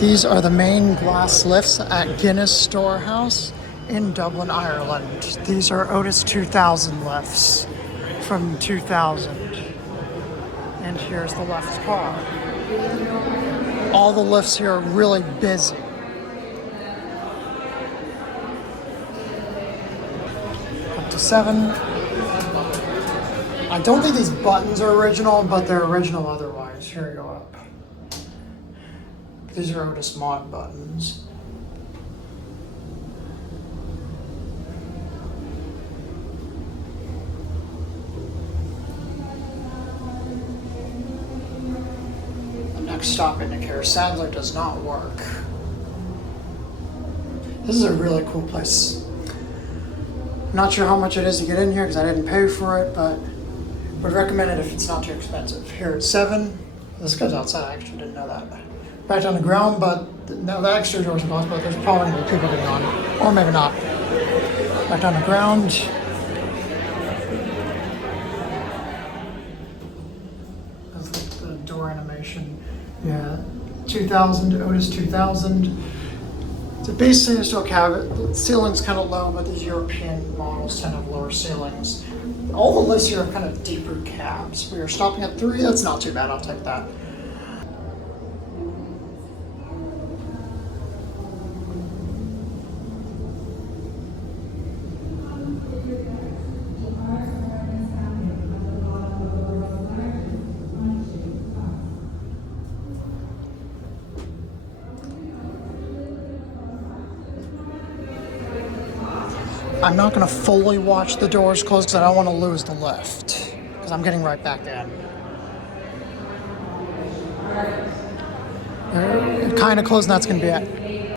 These are the main glass lifts at Guinness Storehouse in Dublin, Ireland. These are Otis 2000 lifts from 2000. And here's the left car. All the lifts here are really busy. Up to 7. I don't think these buttons are original, but they're original otherwise. Here we go up. These are Otis mod buttons. The next stop indicator sadly does not work. This is a really cool place. I'm not sure how much it is to get in here because I didn't pay for it, but would recommend it if it's not too expensive. Here at 7. This goes outside, I actually didn't know that. Back on the ground, but now the extra doors are closed, but there's probably going to be people getting on, or maybe not. Back on the ground. That's like the door animation. Yeah, 2000, Otis 2000. So basically there's still a cabinet. The ceiling's kind of low, but these European models tend to have lower ceilings. All the lifts here are kind of deeper cabs. We are stopping at 3, that's not too bad, I'll take that. I'm not going to fully watch the doors close because I don't want to lose the lift because I'm getting right back in. It kind of closed and that's going to be it.